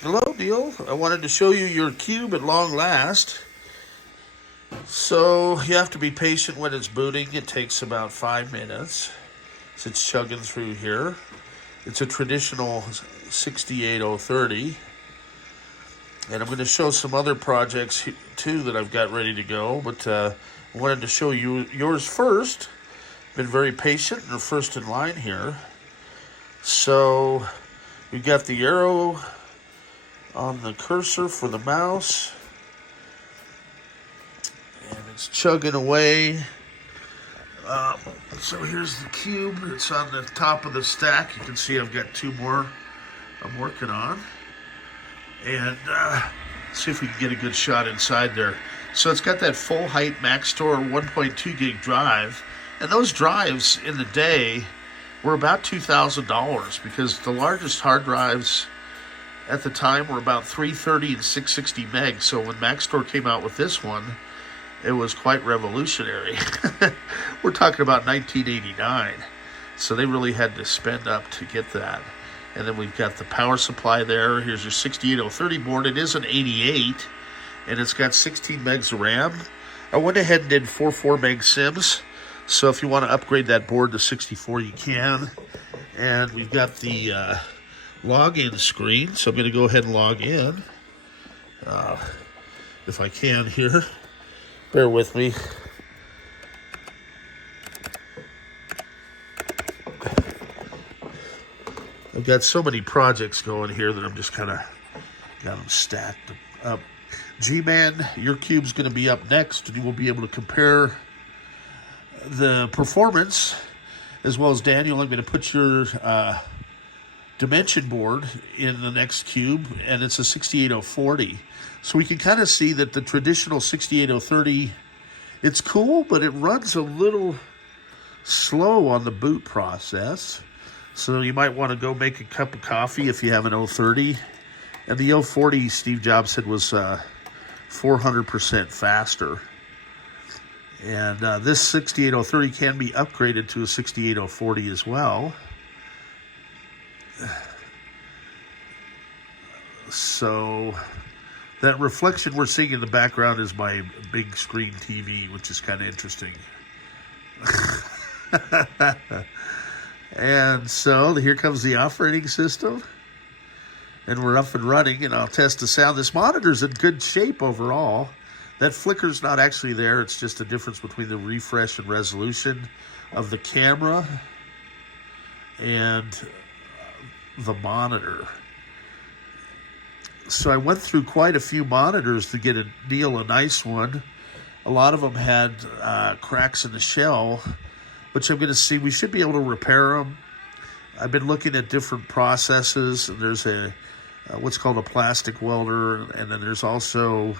Hello, Neal. I wanted to show you your cube at long last. So you have to be patient when it's booting. It takes about 5 minutes. So it's chugging through here. It's a traditional 68030. And I'm going to show some other projects too that I've got ready to go. But I wanted to show you yours first. Been very patient and are first in line here. So we've got the arrow on the cursor for the mouse, and it's chugging away. So here's the cube. It's on the top of the stack. You can see I've got two more I'm working on, and see if we can get a good shot inside there. So it's got that full height MaxStore 1.2 gig drive, and those drives in the day were about $2,000 because the largest hard drives at the time were about 330 and 660 megs. So when MaxStore came out with this one, it was quite revolutionary. We're talking about 1989. So they really had to spend up to get that. And then we've got the power supply there. Here's your 68030 board. It is an 88, and it's got 16 megs of RAM. I went ahead and did 4 meg sims. So if you want to upgrade that board to 64, you can. And we've got the login screen. So I'm going to go ahead and log in. If I can here. Bear with me. I've got so many projects going here that I'm just kind of got them stacked up. G-Man, your cube's going to be up next, and you will be able to compare the performance, as well as Daniel. I'm going to put your dimension board in the NeXT Cube, and it's a 68040. So we can kind of see that the traditional 68030, it's cool, but it runs a little slow on the boot process. So you might want to go make a cup of coffee if you have an 030. And the 040, Steve Jobs said, was 400% faster. And this 68030 can be upgraded to a 68040 as well. So that reflection we're seeing in the background is my big screen TV, which is kind of interesting. And so here comes the operating system, and we're up and running, and I'll test the sound. This monitor's in good shape overall. That flicker's not actually there. It's just a difference between the refresh and resolution of the camera and the monitor. So I went through quite a few monitors to get Neal a nice one. A lot of them had cracks in the shell, which I'm going to see. We should be able to repair them. I've been looking at different processes, and there's a what's called a plastic welder, and then there's also,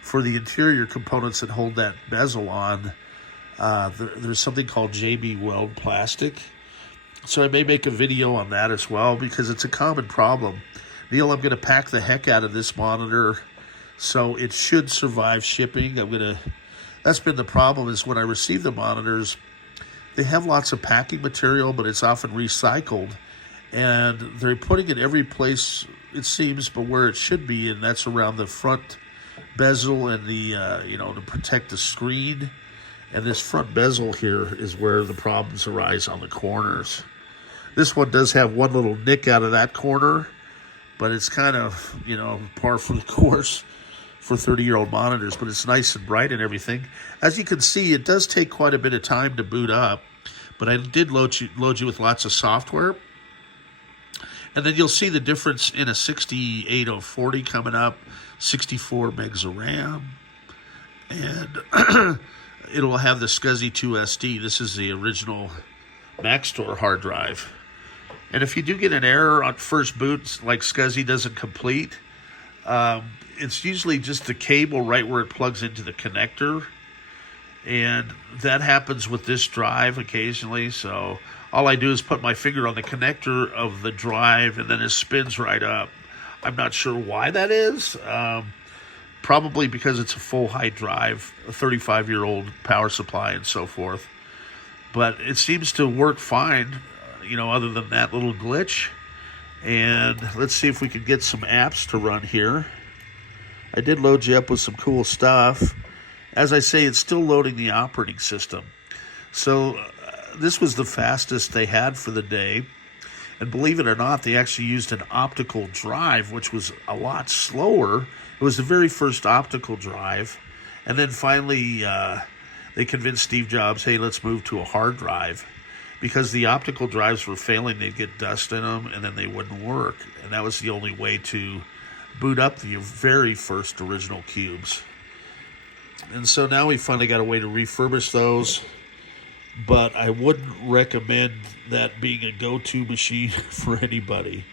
for the interior components that hold that bezel on, there's something called JB Weld plastic. So I may make a video on that as well, because it's a common problem. Neal, I'm going to pack the heck out of this monitor, so it should survive shipping. That's been the problem, is when I receive the monitors, they have lots of packing material, but it's often recycled. And they're putting it every place, it seems, but where it should be, and that's around the front bezel and the, to protect the screen. And this front bezel here is where the problems arise, on the corners. This one does have one little nick out of that corner, but it's kind of, par for the course for 30-year-old monitors, but it's nice and bright and everything. As you can see, it does take quite a bit of time to boot up, but I did load you with lots of software. And then you'll see the difference in a 68040 coming up, 64 megs of RAM, and it'll have the SCSI 2 SD. This is the original MaxStore hard drive. And if you do get an error on first boot, like SCSI doesn't complete, it's usually just the cable right where it plugs into the connector. And that happens with this drive occasionally. So all I do is put my finger on the connector of the drive, and then it spins right up. I'm not sure why that is. Probably because it's a full height drive, a 35-year-old power supply and so forth. But it seems to work fine, other than that little glitch. And let's see if we can get some apps to run here. I did load you up with some cool stuff. As I say, it's still loading the operating system. So this was the fastest they had for the day. And believe it or not, they actually used an optical drive, which was a lot slower. It was the very first optical drive. And then finally, they convinced Steve Jobs, hey, let's move to a hard drive. Because the optical drives were failing, they'd get dust in them, and then they wouldn't work. And that was the only way to boot up the very first original cubes. And so now we finally got a way to refurbish those. But I wouldn't recommend that being a go-to machine for anybody.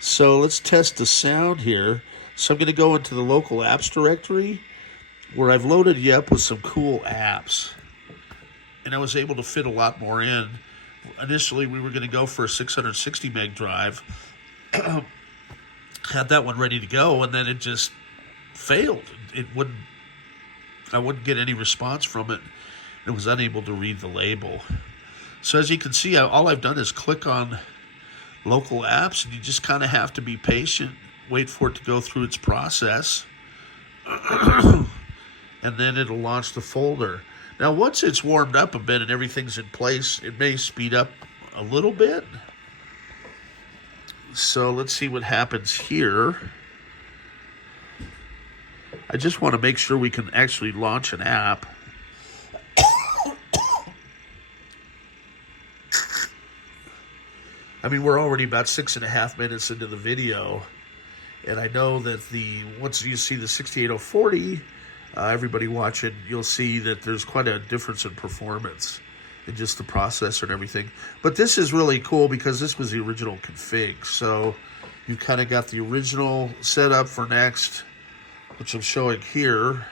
So let's test the sound here. So I'm going to go into the local apps directory where I've loaded you up with some cool apps. And I was able to fit a lot more in. Initially, we were going to go for a 660 meg drive. Had that one ready to go, and then it just failed. I wouldn't get any response from it. It was unable to read the label. So as you can see, all I've done is click on local apps, and you just kind of have to be patient, wait for it to go through its process, and then it'll launch the folder. Now, once it's warmed up a bit and everything's in place, it may speed up a little bit. So let's see what happens here. I just want to make sure we can actually launch an app. I mean, we're already about 6.5 minutes into the video, and I know that once you see the 68040, everybody watching, you'll see that there's quite a difference in performance in just the processor and everything. But this is really cool because this was the original config. So you kind of got the original setup for NeXT, which I'm showing here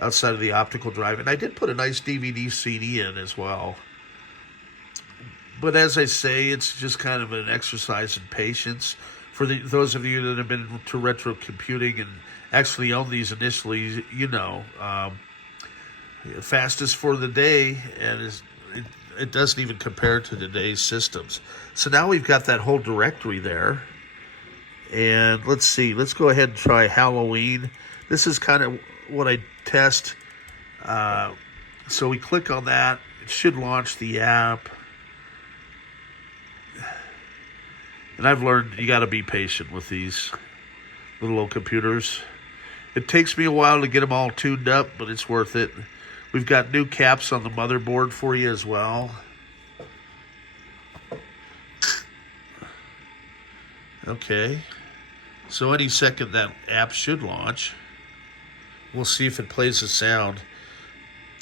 outside of the optical drive. And I did put a nice DVD CD in as well. But as I say, it's just kind of an exercise in patience. For those of you that have been to retro computing and actually owned these initially, you know, fastest for the day, and it doesn't even compare to today's systems. So now we've got that whole directory there. And let's see, let's go ahead and try Halloween. This is kind of what I test. So we click on that. It should launch the app. And I've learned you got to be patient with these little old computers. It takes me a while to get them all tuned up, but it's worth it. We've got new caps on the motherboard for you as well. Okay. So any second that app should launch. We'll see if it plays the sound.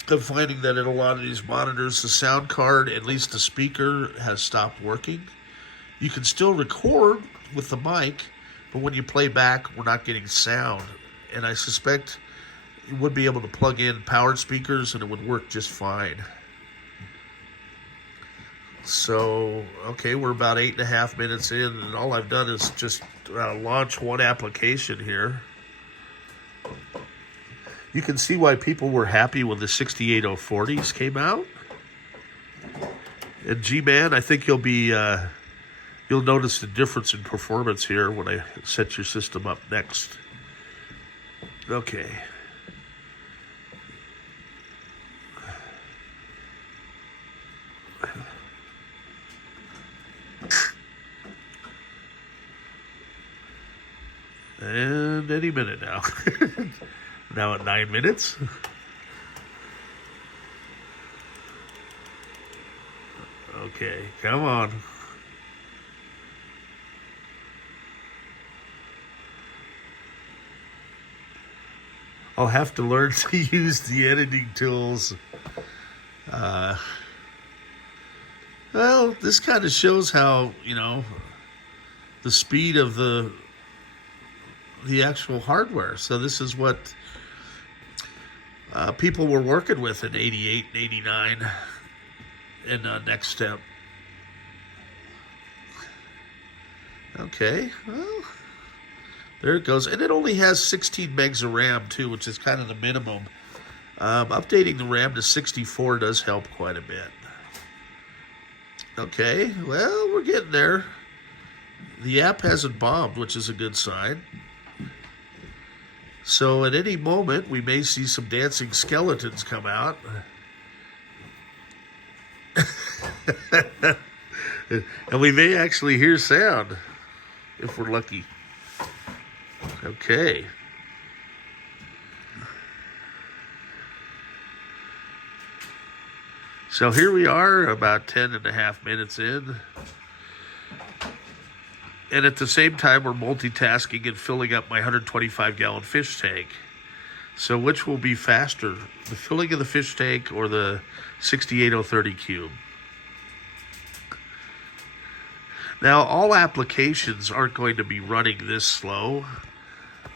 I'm finding that in a lot of these monitors, the sound card, at least the speaker, has stopped working. You can still record with the mic, but when you play back, we're not getting sound. And I suspect you would be able to plug in powered speakers and it would work just fine. So, okay, we're about 8.5 minutes in, and all I've done is just launch one application here. You can see why people were happy when the 68040s came out. And G-Man, I think you'll notice the difference in performance here when I set your system up next. Okay. And any minute now. Now at 9 minutes. Okay, come on. I'll have to learn to use the editing tools. Well, this kind of shows how, you know, the speed of the actual hardware. So this is what people were working with in 88 and 89 in Next Step. Okay, well, there it goes. And it only has 16 megs of RAM, too, which is kind of the minimum. Updating the RAM to 64 does help quite a bit. Okay, well, we're getting there. The app hasn't bombed, which is a good sign. So at any moment, we may see some dancing skeletons come out. And we may actually hear sound, if we're lucky. Okay. So here we are, about 10.5 minutes in. And at the same time, we're multitasking and filling up my 125-gallon fish tank. So which will be faster, the filling of the fish tank or the 68030 cube? Now, all applications aren't going to be running this slow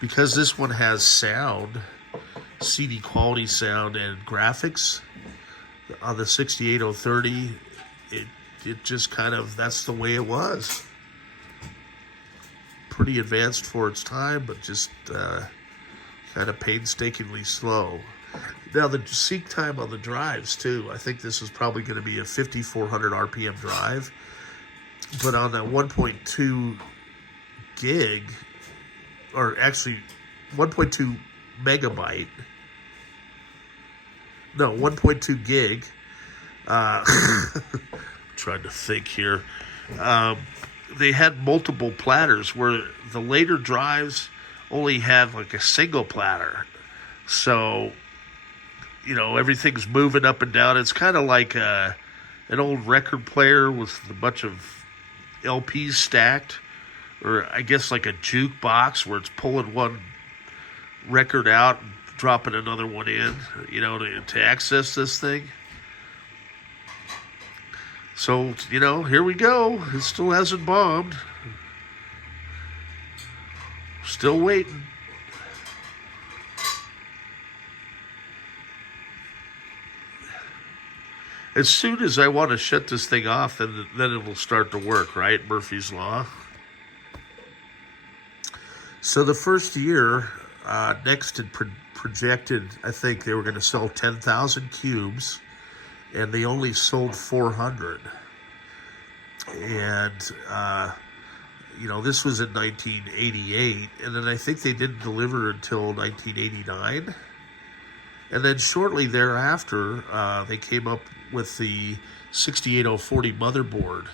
because this one has sound, CD quality sound and graphics. On the 68030, it just kind of, that's the way it was. Pretty advanced for its time, but just kind of painstakingly slow. Now, the seek time on the drives, too. I think this is probably going to be a 5,400 RPM drive. But on the 1.2 gig, or actually 1.2 megabyte, no, 1.2 gig, trying to think here, they had multiple platters where the later drives only had like a single platter. So, you know, everything's moving up and down. It's kind of like an old record player with a bunch of LPs stacked, or I guess like a jukebox where it's pulling one record out and dropping another one in, you know, to access this thing. So, you know, here we go. It still hasn't bombed. Still waiting. As soon as I want to shut this thing off, then it will start to work, right? Murphy's Law. So the first year, NeXT had projected, I think they were going to sell 10,000 cubes, and they only sold 400. And, you know, this was in 1988, and then I think they didn't deliver until 1989. And then shortly thereafter, they came up with the 68040 motherboard.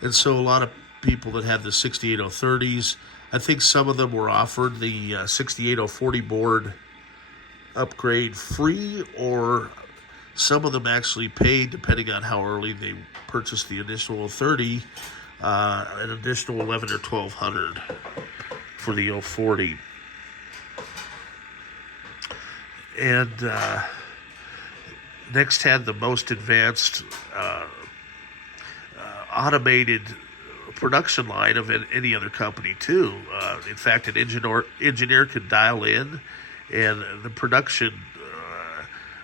And so a lot of people that had the 68030s, I think some of them were offered the 68040 board upgrade free, or some of them actually paid, depending on how early they purchased the initial 30, an additional 11 or 1200 for the 040. And NeXT had the most advanced automated production line of any other company, too. In fact, an engineer could dial in, and the production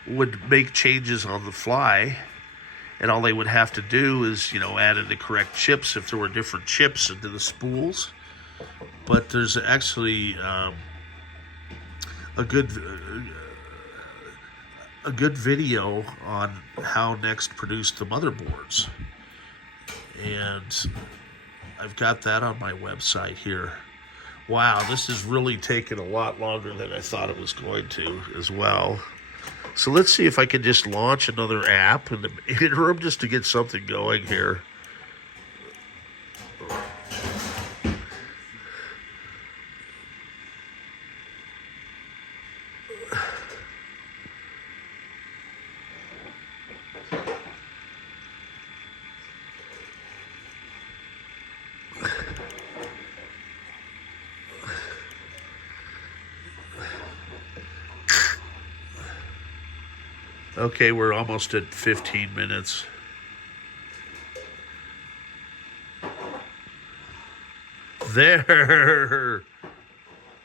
would make changes on the fly, and all they would have to do is, you know, add in the correct chips if there were different chips into the spools. But there's actually a good video on how NeXT produced the motherboards, and I've got that on my website here. Wow, this is really taking a lot longer than I thought it was going to as well. So let's see if I can just launch another app in the interim just to get something going here. Okay, we're almost at 15 minutes. There.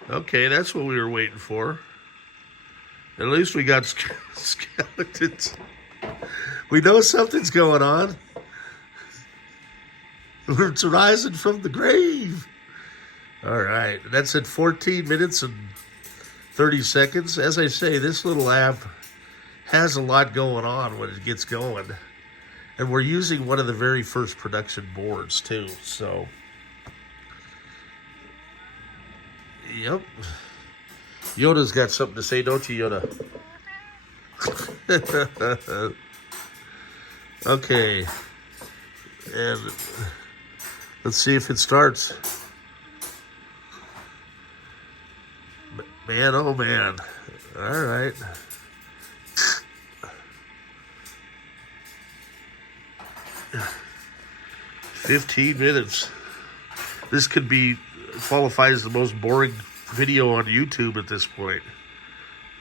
Okay, that's what we were waiting for. At least we got skeletons. We know something's going on. It's rising from the grave. All right, that's at 14 minutes and 30 seconds. As I say, this little app has a lot going on when it gets going. And we're using one of the very first production boards, too. So Yep. Yoda's got something to say, don't you, Yoda? Okay. And let's see if it starts. Man, oh man. All right. "15 minutes. This could be qualify as the most boring video on YouTube at this point.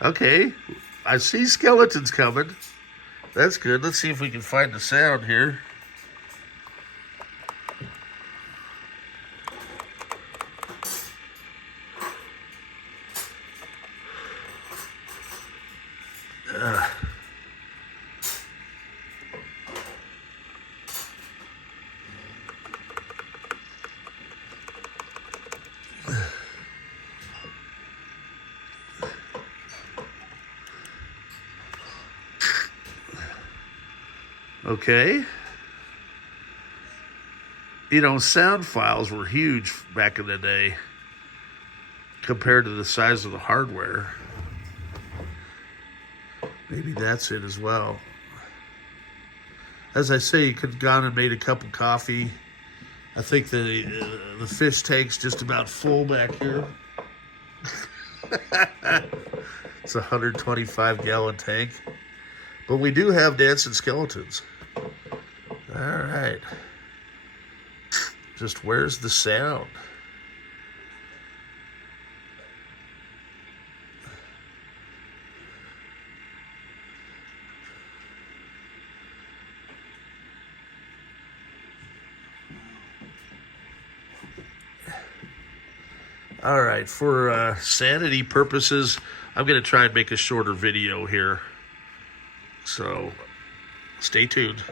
Okay, I see skeletons coming. That's good. Let's see if we can find the sound here. Okay. You know, sound files were huge back in the day compared to the size of the hardware. Maybe that's it as well. As I say, you could have gone and made a cup of coffee. I think the fish tank's just about full back here. It's a 125-gallon tank. But we do have dancing skeletons. All right. Just where's the sound? All right, for sanity purposes, I'm going to try and make a shorter video here. So stay tuned.